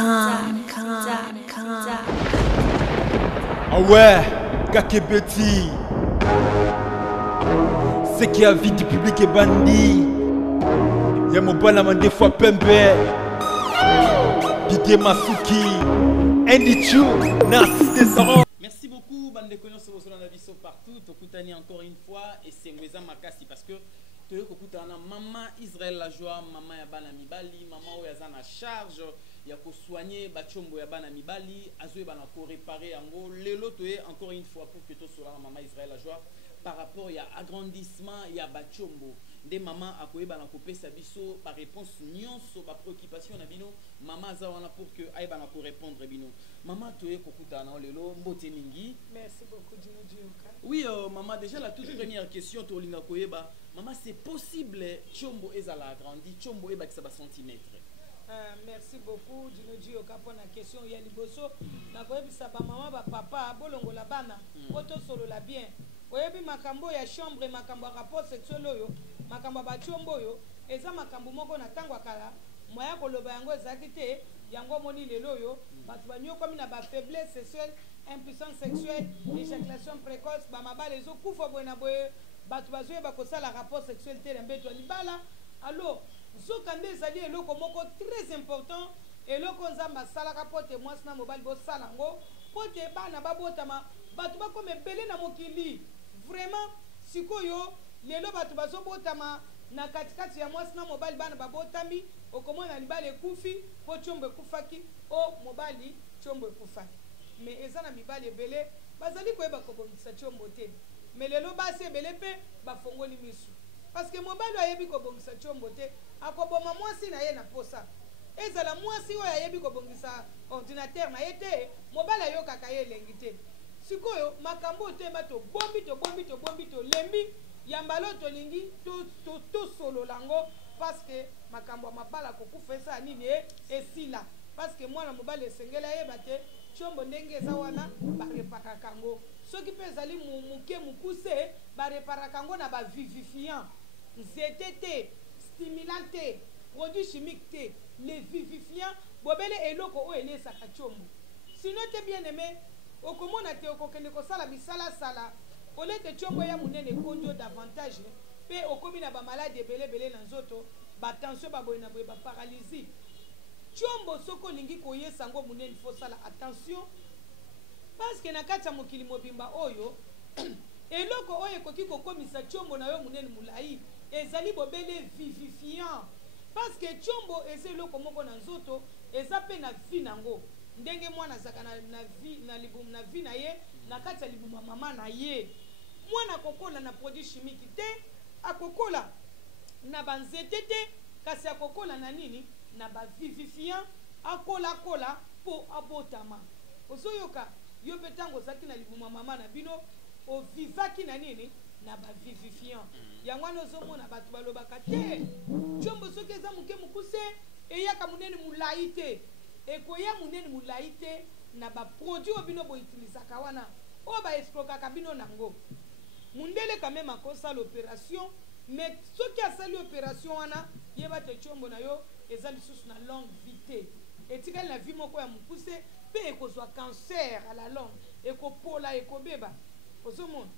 Ah ouais, Kakebeti. C'est qui a vie du public et bandit. Y'a mon banaman des fois pembe. Didier Masuki. Andy Chou, Narcisse Desarons. Merci beaucoup, bande de connaissances sur le Naviso partout. Tokutani encore une fois et c'est Mweza Makasi parce que tu kokutana maman Israël la joie, maman Yabana Mibali, maman Oyazana charge, ya ko soigner bachombo Yabana Mibali, azoe bana ko réparer ango. Lelo toye encore une fois pour que to sola maman Israël la joie par rapport ya agrandissement ya bachombo. Des mamans a koye bana ko pesa biso par réponse nyonso ba préoccupation na bino, maman za wana pour que ay bana ko répondre bino. Maman toye kokutana lelo mbote mingi. Merci beaucoup Dino Dioka. Oui maman, déjà la toute première question to linga koyeba. Maman, c'est possible Chombo ezala agrandi, Chombo eba kisaba centimètre. Merci beaucoup Dino Dioka pour la question ya liboso. Na koyebisa ba maman ba papa bolongo la bana, poto solo la bien. Koyebi makambo ya chambre, makambo ya rapport sexuel oyo, makambo ba chombo yo, eza makambo moko na tango akala, moya koloba yango ezaki te, yango moni lelo yo, batu banyo komi na ba faiblesse sexuelle, impuissance sexuelle, éjaculation précoce, ba mabale ezo kufa boye na boye. Batu bazoye bakosala rapport sexuel te mbeto libala. Alors zokande ezali eloko moko très important, eloko nzamba salaka pote mwasi na mobali bo salango pote bana babotama batu bakome belé na mokili. Vraiment sikoyo lelo batu bazobotama na katikati ya mwasi na mobali bana babotami okomona libala ekufi po chombo ekufaki o mobali chombo ekufaki. Mais ezana mibali belé bazali koyeba kobongisa chombo te. Mais lelo basi ebele pe bafongoli misu parce que mobali ayebi kobongisa chombo te akoboma mwasi na ye na posa ezala mwasi oyo ayebi kobongisa ordinateur na ye te mobali ayokaka ye elengi te sikoyo makambo te bato bombi to lembi ya mbalo tolingi to solo lango parce que makambo mabala kokufa esa nini esila parce que mwana mobali esengela yeba te chombo ndenge eza wana bareparaka ngo soki mpe ezali muke mukuse bareparaka ngo na bavivifiant nzete te stimulant te produit chimique te les vivifiants bobele eloko oyo elesaka chombo sino te bien aimé okomona te okokende kosala misala sala olete chombo ya munene konjo davantage pe okomi na bamaladi ebelebele na nzoto batension baboye na boye baparalysie chombo soko lingi koyesa ngo munene fo sala attention parce que na kati ya mokili mobimba oyo eloko oyo ekoki kokomisa chombo na yo munene mulai ezali bobele vivifiant parce que chombo eza eloko moko na nzoto eza pe na vie nango ndenge mwana azaka na vie na libumu na vie na ye na kati ya libumu mama na ye mwana kokola na produit chimique te akokola na banzete te kasi akokola na nini na ba vivifiant akola po abotama ozoyoka yo pe tango zaki na libuma mama na bino o vivaki na nini na ba vivifiant yango wana ozomona batu balobaka te chombo soki eza muke mukuse eyaka munene mulai te ekoya munene mulai te na ba produit o bino boutilisaka wana o ba escrokaka bino nango mundele quand même akosa l'opération mais soki asali opération wana yeba te chombo na yo eza lisusu na longue vie te etikali na vie moko ya mukuse pe ekozwa cancer à la longue ekopola ekobeba ozomona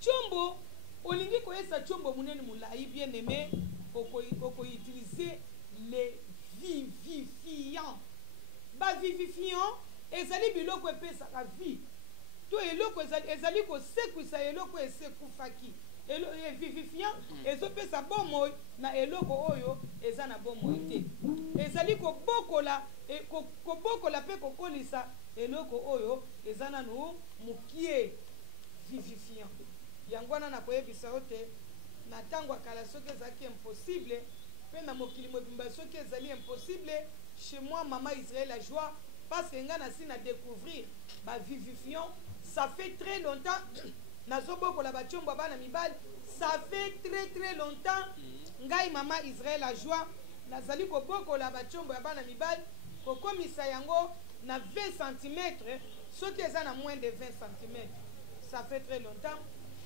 chombo olingi koyesa chombo munene mulai bien aimé oko utiliser les vivifiants ba vivifiant ezali biloko epesaka vie to eloko ezali kosekwisa eloko esekufaki vivifiant ezopesa bomoi na eloko oyo eza na bomoi te ezali kobokola pe kokolisa eloko oyo eza nanu mukie vivifiant yango wana na koyebisa yo te na ntango akala soki ezalaki impossible pe na mokili mobimba soki ezali impossible chez moi maman Israël la joie parce que nga nasi na découvrir ba vivifiant ça fait très longtemps nazobokola bachombo bana mibali ça fait très longtemps ngai mama Israël la joie nazali kobokola bachombo ya bana mibali kokomisa yango na 20 cm soki eza na moins de 20 cm ça fait très longtemps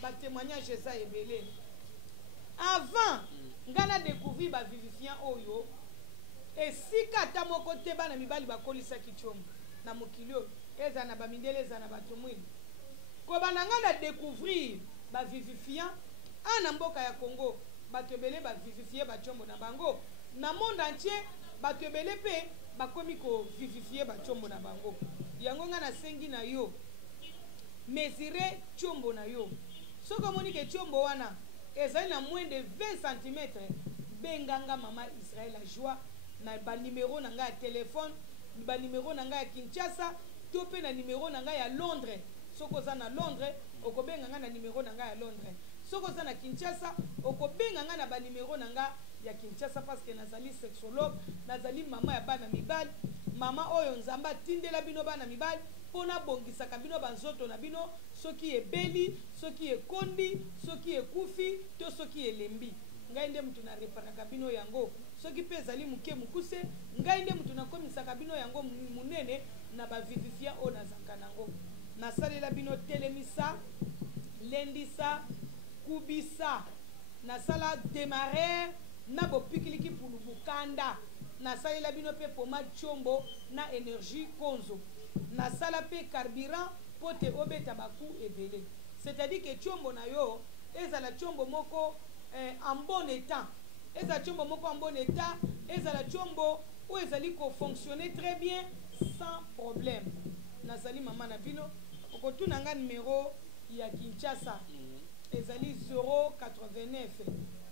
ba témoignage eza ebele avant nga na découvrir ba vivifiant oyo esika ata moko te bana mibali bakolisaki tshombo na mokili oyo eza na bamindele eza na bato mwini kobanda nga na découvrir bavivifiant ana mboka ya Congo bato ebele bavivifie batshombo na bango na monde entier bato ebele mpe bakomi kovivifie batshombo na bango yango nga nasengi na yo mesure tshombo na yo soki omoni ke tshombo wana ezali na moins de 20 cm benganga mama Israël la joie na banimero na ngai ya telefone banimero na ngai ya Kinshasa to mpe na nimero na ngai ya Londres soki oza na Londres okobenga ngai na nimero na ngai ya Londres soki oza na Kinshasa okobenga ngai na banimero na ngai ya Kinshasa parce que nazali sexologue nazali mama ya bana mibali mama oyo nzambe atindela bino bana mibali mpona bongisaka bino banzoto na bino soki ebeli soki ekondi soki ekufi to soki elembi ngai nde mutu na reparaka bino yango soki mpe ezali moke mokuse ngai nde mutu nakomisaka bino yango munene na bavivifia oyo nazalaka nango nasalela bino telemisa lendisa kubisa nasala démarrer na bopikiliki pulu bukanda nasalela bino mpe poma tshombo na énergie konzo nasala mpe carburant po te obeta baku ebele c'est-à-dire que tshombo na yo ezala tshombo moko en bon état ezala tshombo moko en bon état ezala tshombo oyo ezali kofonctionner très bien sans problème nazali mama na bino okotuna nga numéro ya Kinshasa ezali 089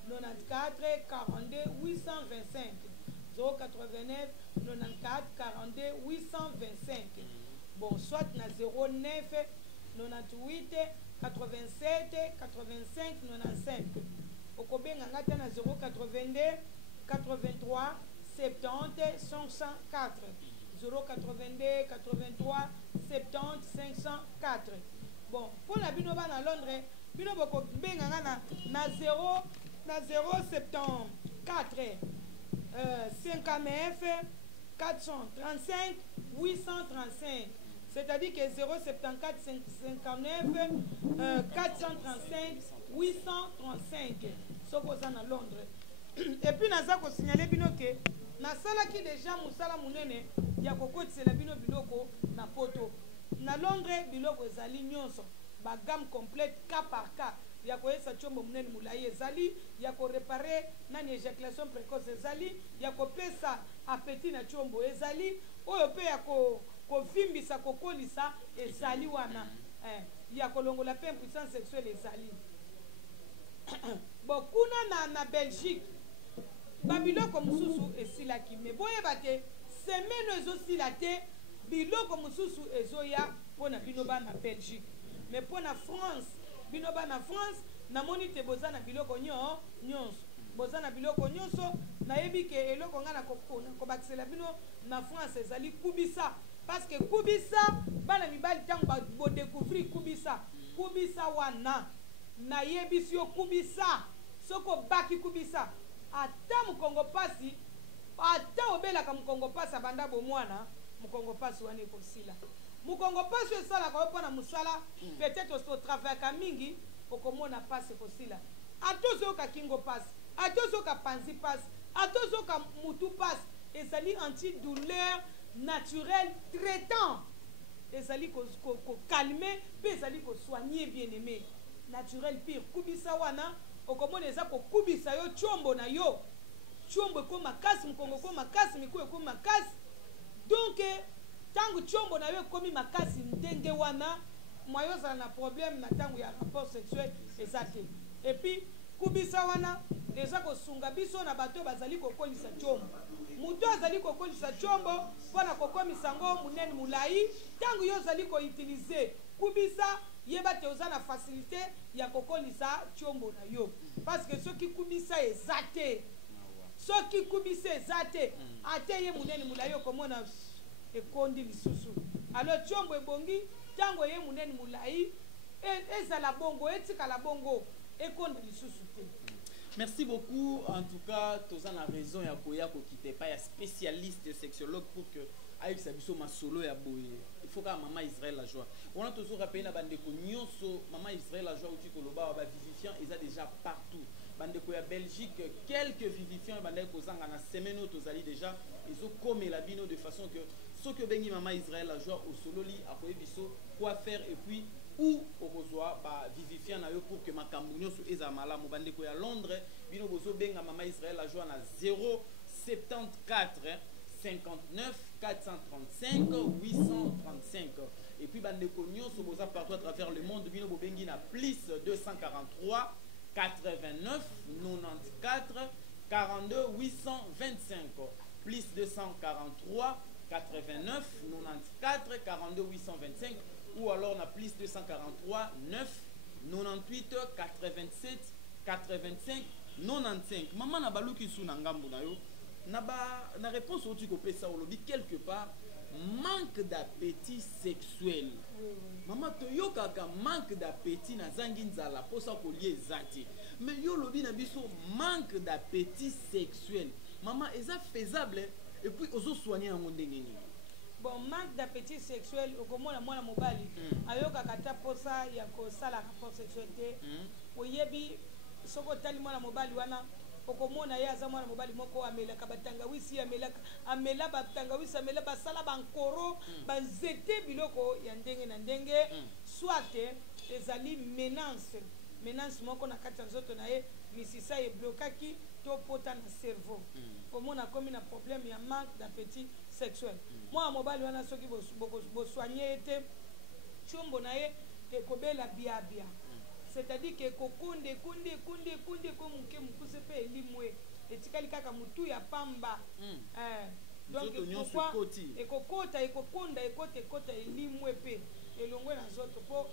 94 42 825 089 94 42 825 bon soit na 09 98 87 85 95 okobenga nga ta na 082 83 70 504 082 83 70 504 bon pour la bino ba na Londres bino bokobenga nga na 074 59 435 835 c'est-à-dire que 074 59 435 835 soki oza na Londres et puis naza kosignale bino ke nasalaki déjà mosala monene ya kokotisela bino biloko na poto na Londres biloko ezali nyonso bagame complète cas par cas ya koyesa tshombo monene molai ezali ya korepare nani éjaculation précoce ezali ya kopesa appétit na tshombo ezali oyo mpe ya kovimbisa kokolisa ezali wana ya kolongola mpe impuissance sexuelle ezali bon kuna na Belgique babiloko mosusu esilaki me boyeba te semaine ezosila te biloko mosusu ezoya mpona bino bana Belgique mais mpona France bino bana France namoni te boza na biloko nyonso boza na biloko nyonso nayebi ke eloko nga na kobakisela bino na France ezali kubisa parce que kubisa bana mibali ntango bodécouvrir kubisa wana nayebisi yo kubisa soki obaki kubisa ata mokongo pasi ata obelaka mokongo pasi abanda bomwana mokongo pasi wana ekosila mokongo pasi esalaka yo mpona mosala peut-être otravayaka mingi okomona pasi ekosila ata ozoyoka kingo pasi ata ozoyoka panzi pasi ata ozoyoka mutu pasi ezali antidouleur naturel traitant ezali kokalme mpe ezali kosoigne bien aimé naturel pire kubisa wana okomona eza kokubisa yo tshombo na yo tshombo ekoma makasi mokongo ekoma makasi miku ekoma makasi donc ntango tshombo na yo ekomi makasi ndenge wana mwayo ozala na problème na ntango ya rapport sexuel eza te epuis kubisa wana eza kosunga biso na bato bazali kokolisa tshombo mutu azali kokolisa tshombo mpona kokomisa ngo munene molai ntango yo ozali koutilize kubisa yeba te oza na facilité ya kokolisa tshombo na yo parce que soki kubisa eza te soki kubisa eza te ate ye munene molai okomona ekondi lisusu alors tshombo ebongi ntango ye munene molai ezala bongo etikala bongo ekonda lisusu te. Merci beaucoup. En tout cas, tous en a raison. Il y a quitter pas, il y a spécialiste sexologue pour que aïe ça biso ma solo ya boye. Il faut que maman Israël la joie. On a toujours rappelé la bande de nyonso maman Israël la joie ou tu koloba ba vivifiant ils a déjà partout. bandeko ya Belgique quelques vivifiants bandeko kozanga na semaine oyo tozali déjà ezokomela bino de façon que soki obengi mama Israël la joie osololi akoyebi biso quoi faire et puis où okozwa ba vivifiant na yo pour que makambo nyonso ezala malamu. Bandeko ya Londres bino bozobenga mama Israël la joie na 074 59 435 835. Et puis bandeko nyonso boza partout à travers le monde bino bobengi na plus 243 89 94 42 825 plus 243 89 94 42 825 ou alors na plus 243 9 98 87 85 95. Maman na baluki sou na ngambu na yo na réponse au tiko pesa olobi quelque part manque d'appétit sexuel. Maman toyoka ka manque d'appétit na zangi nzala posa kolie ezati. Mais yo lobi na biso manque d'appétit sexuel. Maman eza faisable et puis ozo soigner en ndenge ni. Bon, manque d'appétit sexuel okomona mwana mobali ayoka kata posa ya ko sala rapport sexualité. Oyebi soko tali mwana mobali wana okomona ye aza mwana mobali moko amelaka batangawisi amela batangawisi amela basala bankoro banzete biloko ya ndenge na ndenge soit ezali menace moko na kati ya nzoto na ye misisa eblokaki to pota na cerveau komona komi na problème ya manque d'appétit sexuel. Mwana mobali wana soki bosoigner ete chombo na ye ekobela biabia. C'est-à-dire que konde ko muke mukuse pe elimwe etikali kaka mutu ya pamba donc pourquoi ekokota ekokonda ekota elimwe pe elongwe na zoto po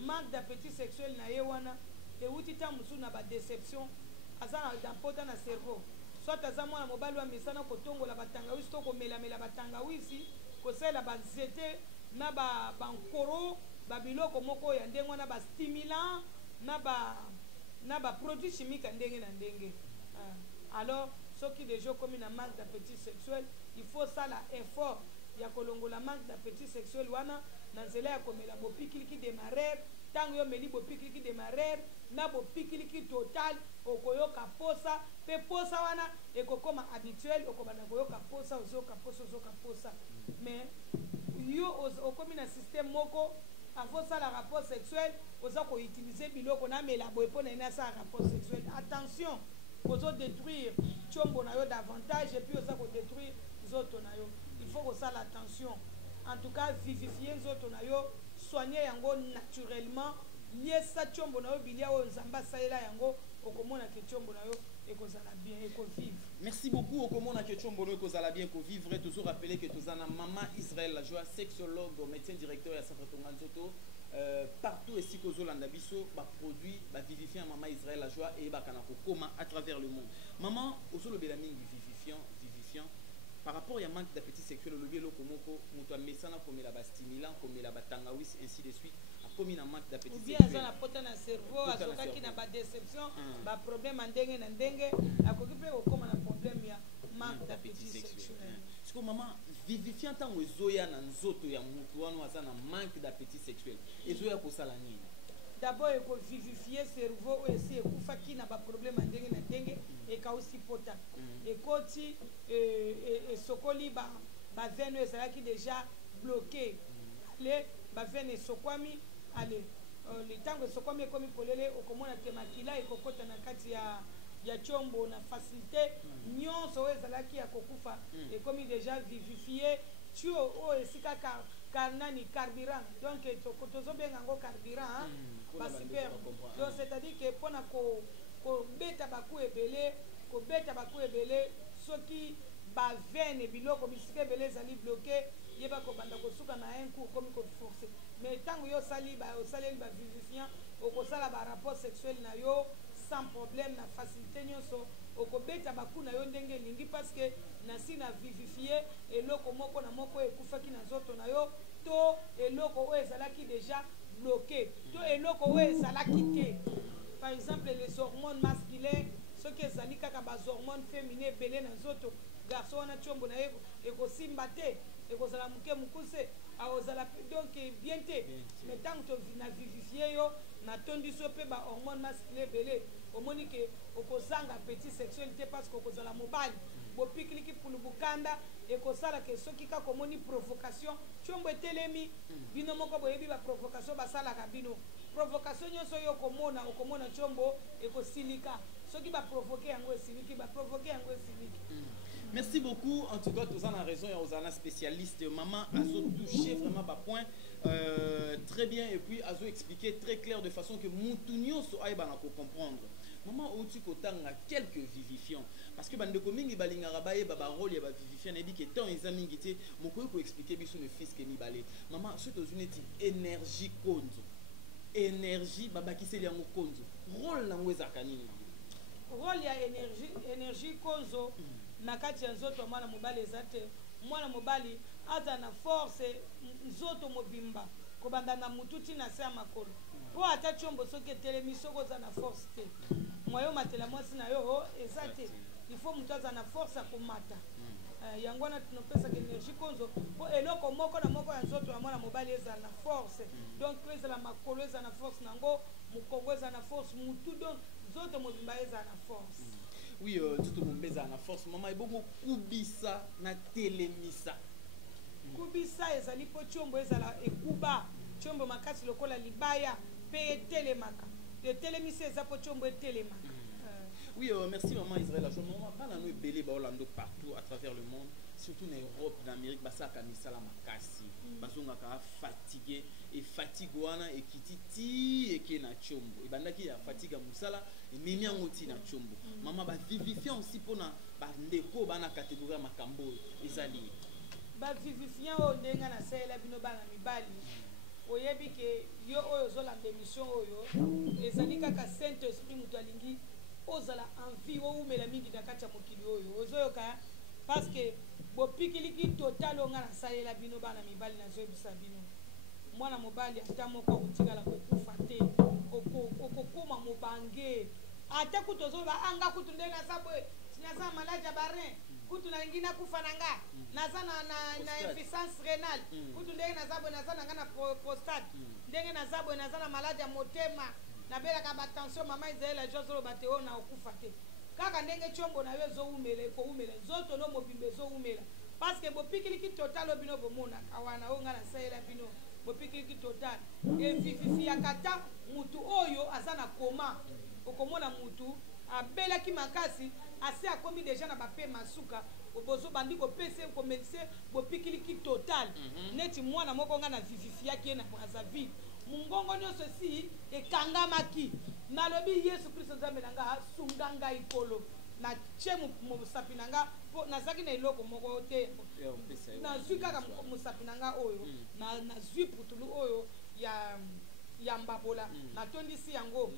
manque d'appétit sexuel na ye wana euti ta musu na ba déception aza dans pota na cerveau soit aza mwana mobali wa misana kotongola batangawisi to komelamela batangawisi kosala banzete na bankoro babiloko moko ya ndenge wana ba stimulant na ba produits chimiques ndenge na ndenge. Alors soki déjà comme na manque d'appétit sexuel il faut ça la effort ya kolongola manque d'appétit sexuel wana na nzela ya komela bopikiliki démarrer tango yo meli bopikiliki démarrer na bopikiliki total okoyoka posa pe posa wana ekokoma habituel okobana koyoka posa ozoka posa mais yo okomi na système moko avant ça la rapport sexuel oza ko utiliser biloko na mela boye pona ina ça rapport sexuel. Attention ozo détruire chombo na yo davantage et puis oza ko détruire zoto na yo. Il faut que ça l'attention. En tout cas vivifier zoto na yo, soigner yango naturellement. Lié ça chombo na yo bilia o nzamba saela yango okomona ke chombo na yo ekozala bien ekovivre. Merci beaucoup okomona ke chombo na yo ekozala bien ekovivre. Toujours rappeler que tozana maman Israël la joie sexologue médecin directeur ya Centre Tonganzoto partout ici kozolanda biso ba produit ba vivifiant maman Israël la joie et ba kana kokoma à travers le monde. Maman osolo belamine vivifiant par rapport à manque d'appétit sexuel le bielo komoko muto mesana komela ba stimulant komela ba tangawis ainsi de suite comme un manque d'appétit sexuel. Ou bien na pota na cerveau azokaki na ba déception ba problème ndenge na ndenge akoki pe okoma na problème ya manque d'appétit sexuel. Parce que maman vivifiant tango ezoya na nzoto ya mutu wana aza na manque d'appétit sexuel ezoya kosala nini? D'abord eko vivifier cerveau esi ekufaki na ba problème ndenge na ndenge ekausi pota ekoti sokoli ba veine ezalaki déjà bloqué le ba veine sokwami ale le tango sokwami ekomi polele okomona te makila ekokota na kati ya chombo na facilité nyonso ezalaki ya kokufa ekomi déjà vivifié tio o esika nani carburant donc tozobenga ngo carburant ba super donc c'est-à-dire que pona ko beta baku ebele soki ba veine biloko bisika ebele ezali bloqué yeba ko banda kosuka na un coup comme ko forcer mais tango yo sali ba vivifiant okosala ba rapport sexuel na yo sans problème na facilité nyonso okobeta baku na yo ndenge lingi parce que nasi na vivifier eloko moko na moko ekufaki na zoto na yo to eloko o ezalaki déjà bloqué to eloko o ezalaki te. Par exemple les hormones masculines ce qui ezali kaka ba hormones féminines belé na zoto garçon wana chombo na ekosimba te ekozala muke mukuse aozala donc bien te mais tant que na vivifier yo natondi so pe ba hormone masculin belé omoni ke okozanga petit sexualité parce que okozala mobali bopikiliki pulu bukanda ekosala ke soki kaka omoni provocation tshombo etelemi bino moko boyebi ba provocation basalaka bino provocation nyonso oyo okomona tshombo ekosilika soki baprovoke yango esiliki baprovoke yango esiliki. Merci beaucoup. En tout cas, tous en a raison. Et aux spécialistes, maman a touché vraiment bas point très bien et puis a expliqué très clair de façon que Moutounio so aïba na comprendre. Maman outi kotanga quelques vivifiants parce que bande komingi balinga rabaye baba rôle ya ba vivifiant nebi que tant examen gité moko ko expliquer biso le fils que mi balé. Maman surtout unité énergie konzo. Énergie baba kiseli yango konzo. Rôle na ngweza kanini. Rôle ya énergie konzo nakati ya nzoto mwana mobali ezate mwana mobali aza na force nzoto mobimba kobanda na mututi na se makolo po ata tshombo soki etelemi soko za na force te mwayo matela mwasi na yo ezate il faut mutu aza na force akomata yango wana tunopesaka énergie konzo po eloko moko na moko ya nzoto ya mwana mobali eza na force donc ezala makolo eza na force nango mokongo eza na force mutu donc nzoto mobimba eza na force. Oui, tout mon baiser na force maman et beaucoup kubisa na telemisa kubisa ezali po tshombo ezala ekuba tshombo makasi lokola libaya pe telemaka le telemisa eza po tshombo telemaka. Oui, merci maman Israël. Je maman bana no belé ba Orlando partout à travers le monde, surtout en Europe, en Amérique, basa ka misala makasi. Bazonga ka fatigué et fatigue wana et kititi et ke na tshombo. E bandaki ya fatigue musala et mimi ngoti na tshombo. Maman ba vivifiant aussi pona ba ndeko bana catégorie makambo ezali. Ba vivifiant o ndenga na sela bino bana mibali. Oyebi ke yo oyo zolanda émission oyo ezali kaka Saint Esprit mutu alingi ozala envie o umela mingi na kati ya mokili oyo ozoyoka parce que bopikiliki total onga na salela bino bana mibali na zoyebisa bino mwana mobali ata moko okotikala kokufa te okokoma mobange ata kutu ozoba anga kutu ndenge naza boye naza maladi ya barin kutu nalingi nakufa na nga naza na insuffisance rénale kutu ndenge naza boye naza na nga na prostate ndenge naza boye naza na maladi ya motema nabelaka batension mama Israël jozoloba te oyo na okufa te kaka ndenge tshombo na yo ezoumela ekoumela nzoto no mobimba ezoumela parce que bopikiliki total oyo bino bomonaka wana oyo nga na salela bino bopikiliki total evivifiaka ta mutu oyo aza na koma okomona mutu abelaki makasi ase akomi deja na bape masuka bozo bandi kopese komelise bopikiliki total neti mwana moko nga na vivifiaki ye na Brazzaville mungongo nyonso si ekangamaki nalobi Yesu Kristo nzambe na nga asunga ngai kolo na tye mosapi na nga po nazalaki na eloko moko te nazwi kaka mosapi na nga oyo nazwi putulu oyo ya mbabola natondisi yango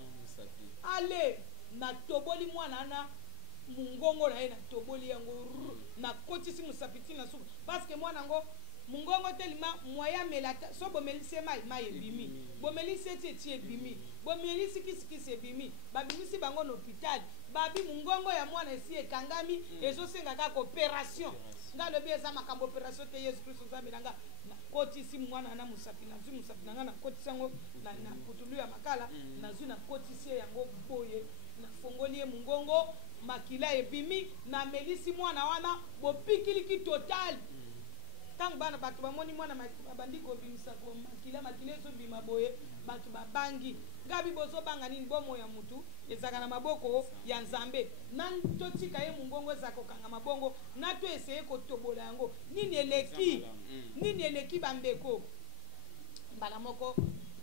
ale natoboli mwana ana mungongo na ye natoboli yango nakotisi mosapi ntina suka parce que mwana yango mungongo telima moya melata so bomelisi mai ebimi bomelisi eti ebimi bomelisi kisikisi ebimi babimisi bango na hôpital babi mungongo ya mwana esi ekangami ezosenga kaka opération nga lobi eza makambo opération te Yesu Kristo nzambe na nga nakotisi mwana na mosapi nazwi mosapi na nga nakotisi yango na putulu ya makala nazwi nakotisi yango boye nafongoli ye mungongo makila ebimi namelisi mwana wana bopikiliki total tango bana bato bamoni mwana babandi kobimisa makila ezobima boye bato babangi ngabi bozobanga nini bomo ya mutu ezaka na maboko ya nzambe totika ye mungongo ezaka kokanga mabongo nato eseye kotobola yango nini eleki bambeko mbala moko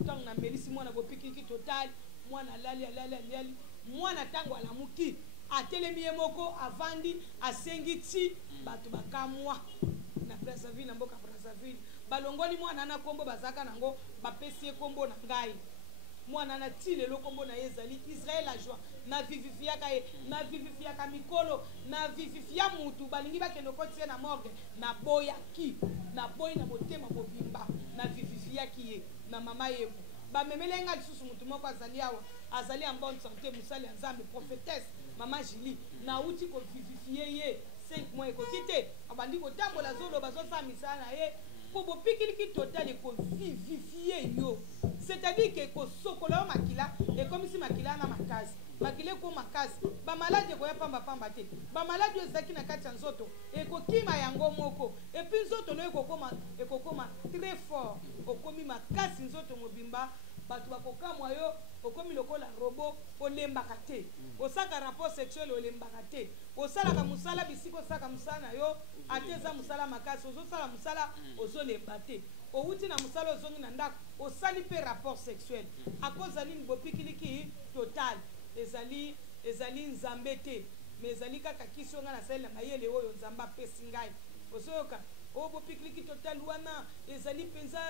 tango na melisi mwana bopikiki total mwana alali mwana tango alamuki atelemi ye moko avandi asengi ti bato bakamwa na Brazzaville na mboka Brazzaville balongoli mwana na kombo bazaka nango bapesi kombo na ngai mwana na ti lelo kombo na ezali Israël la joie na vivifiaka ye na vivifiaka mikolo na vivifia mutu balingi bakende kotie na morgue na boyaki na boyi na motema mobimba na vivifiaki ye na mama ye bamemele nga lisusu mutu moko azali awa azali en bonne santé musali ya nzambe prophétesse mama Julie na uti ko vivifie ye 5 mois ekoki te abandi kotambola zolo bazosala misala na ye po bopikiliki total ekovivifie yo, c'est-à-dire que ekosokola yo makila ekomisi makila na makasi makila eko makasi bamaladi ekoya pamba te bamaladi oyo ezalaki na kati ya nzoto ekokima yango moko epuis nzoto no ekokoma très fort okomi makasi nzoto mobimba bato bakokamwa yo okomi lokola robo olembaka te osaka rapport sexuel olembaka te osalaka musala bisika osaka musala na yo ate eza musala makasi ozosala musala ozolemba te outi na musala ozongi na ndako osali mpe rapport sexuel akoza nini bopikiliki total ezali nzambe te me ezali kaka kisi onga nasali na mayele oyo nzambe apesi ngai ozoyoka oyo bopikiliki total wana ezali mpenza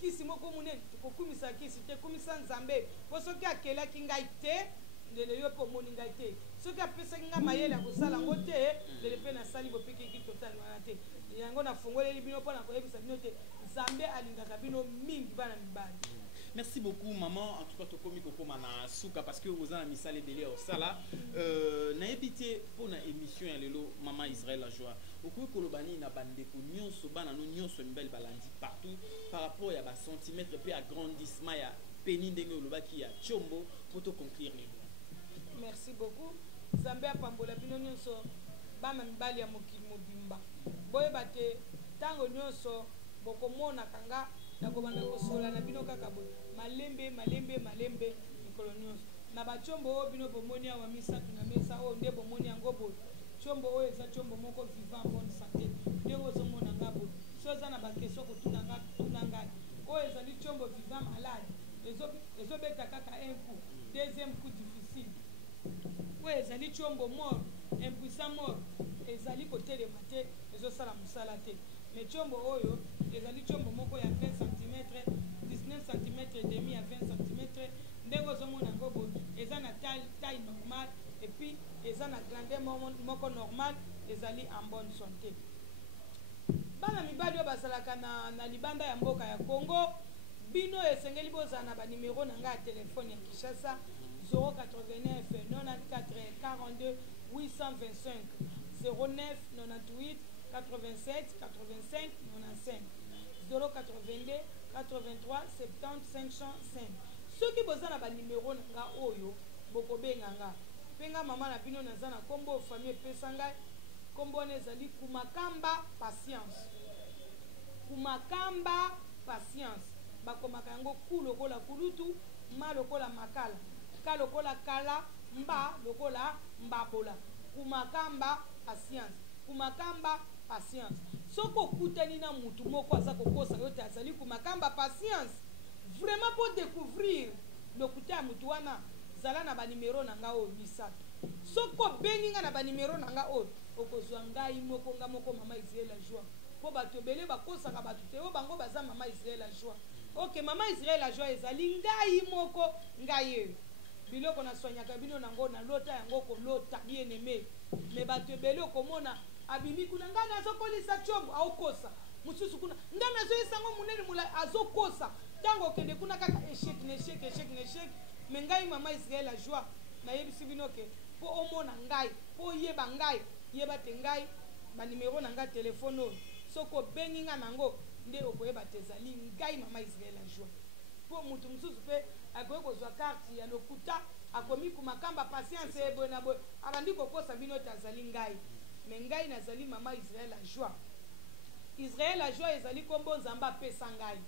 kisi moko monene tokokumisa kisi te kumisa nzambe po soki akelaki ngai te ndele yo mpo omoni ngai te soki apesaki ngai mayele ya kosala yango te ndele mpe nasali bopikiliki total wana te yango nafungoleli bino mpo na koyebisa bino te nzambe alingaka bino mingi bana mibali. Merci beaucoup maman, en tout cas tokomi kokoma na suka parce que vous avez mis ça les délais au sala na ebité pour na émission ya lelo maman Israël la joie okoki kolobani na bandeko nyonso bana no nyonso mibali balandi partout par rapport ya ba centimètre pe agrandissement ya peni ndenge olobaki ya chombo pour to conclure lelo. Merci beaucoup nzambe apambola bino nyonso bana mibali ya mokili mobimba boyeba te ntango nyonso bokomona kanga nakobanda kosola na bino kaka boye malembe mikolo nyonso na bachombo oyo bino bomoni awa misato na mesa oyo nde bomoni yango boye chombo oyo eza chombo moko vivant bonne santé ndenge ozomona nga boye so eza na bakestion kotuna ngai oyo ezali chombo vivant malade ezobeta kaka un coup deuxième coup difficile oyo ezali chombo mort impuissant mort ezali kotelema te ezosala mosala te mais chombo oyo ezali chombo moko ya 20 cm 19 cm et demi à 20 cm ndenge ozomona yango boye eza na taille normale et puis eza na grandeur moko normale ezali en bonne santé. Bana mibali oyo basalaka na libanda ya mboka ya Congo bino esengeli bozala na banimero na ngai ya telefone ya Kinshasa 089 94 42 825 09 98 87 85 95 082 83 70 505. Soki bozana ba numéro na nga oyo bokobenga nga penga mama na bino naza na kombo famille pesa ngai kombo nezali Kumakamba patience bakomaka yango ku lokola kulutu ma lokola makala ka lokola kala mba lokola mbabola Kumakamba patience soko kutani na mutu moko aza kokosa yo te azali Kumakamba patience vraiment pour découvrir lokuta ya mutu wana zala na ba numéro na nga oyo misato soko bengi nga na ba numéro na nga oyo okozwa ngai moko nga moko mama Israël la joie po bato ebele bakosaka bato te oyo bango baza mama Israël la joie ok mama Israël la joie ezali ngai moko ngai eyo biloko na soignaka bino nango na lota yango kolota bien aimé mais bato ebele okomona abimi kuna ngai nazokolisa chombo aokosa mosusu kuna ngai nazoyesango monene mula azokosa ntango okende kuna kaka échec mais ngai mama Israël la joie nayebisi bino ke po omona ngai po oyeba ngai yeba te ngai banimero na ngai telefone oyo soki obengi nga nango nde okoyeba te ezali ngai mama Israël la joie po mutu mosusu mpe akoki kozwa karte ya lokuta akomi Kumakamba patience eboye na boye abandi kokosa bino te azali ngai me ngai nazali mama Israël la joie. Israël la joie ezali kombo nzambe apesa ngai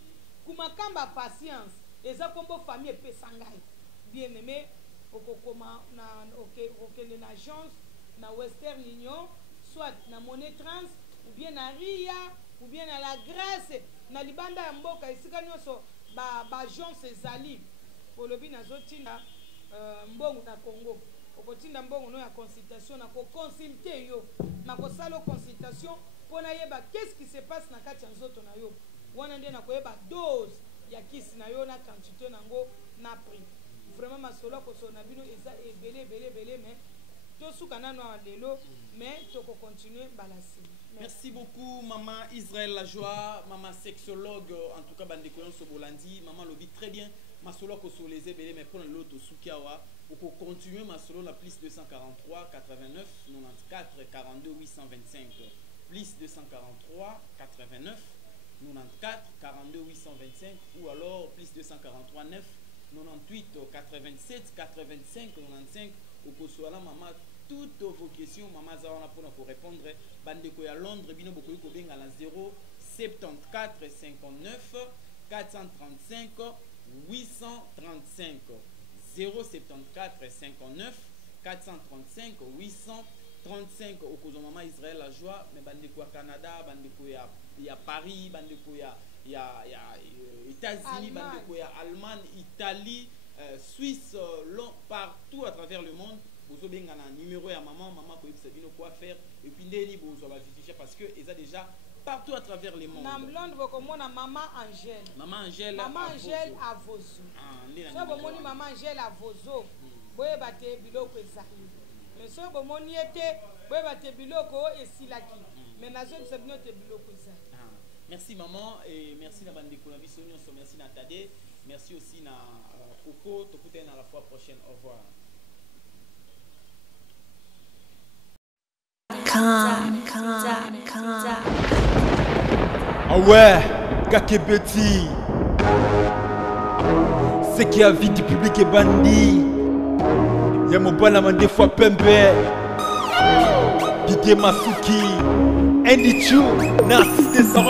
Kumakamba patience eza kombo famille epesa ngai bien aimé okokoma na okende na agence na Western Union soit na Monnaie Trans ou bien na Ria ou bien na la Grèce na libanda ya mboka esika nyonso ba agence ezali olobi nazotinda mbongo na Congo okotinda mbongo no ya consultation na ko consulter yo na ko sala consultation pona yeba qu'est-ce qui se passe na kati ya nzoto na yo wana nde na koyeba dose ya kisi na yo na quantité nango na prix vraiment masolo ko so na bino eza ebele mais tosuka nano a lelo mais toko continuer balasi. Merci beaucoup maman Israël la joie, maman sexologue en tout cas bande koyon so bolandi, maman lobi très bien. Masolo ko so les ebele mais pour l'autre sukiawa pour continuer masolo la plus 243 89 94 42 825 plus 243 89 94 42 825 ou alors plus 243 9 98 87 85 95 au Kosoala maman toutes vos questions maman zawana pour répondre bandeko ya Londres bino bokoyi ko benga na 074 59 435 835 074 59 435 835 au Kozo maman Israël la joie mais bandeko ya Canada bandeko ya Paris bandeko ya États-Unis bandeko ya Allemagne Italie Suisse partout à travers le monde vous avez un numéro à maman peut savoir quoi faire et puis ndeni vous va vérifier parce que ils a déjà partout à travers le monde. Namblonde bokomona maman Angèle. Maman Angèle à Vozo. So bomoni maman Angèle à Vozo. Boye bate biloko ezali. Mais so bomoni ete boye bate biloko esilaki. Mais nazo sabino te biloko ezali. Merci maman et merci na bandeko na biso nyonso merci na Tade merci aussi na Coco tokutana à la fois prochaine au revoir. Ah ouais, Kakebeti. C'est qui a vie du public est bandit. Y'a mon bon des fois Pembe. Didier Masuki. Andy Chou, Narcisse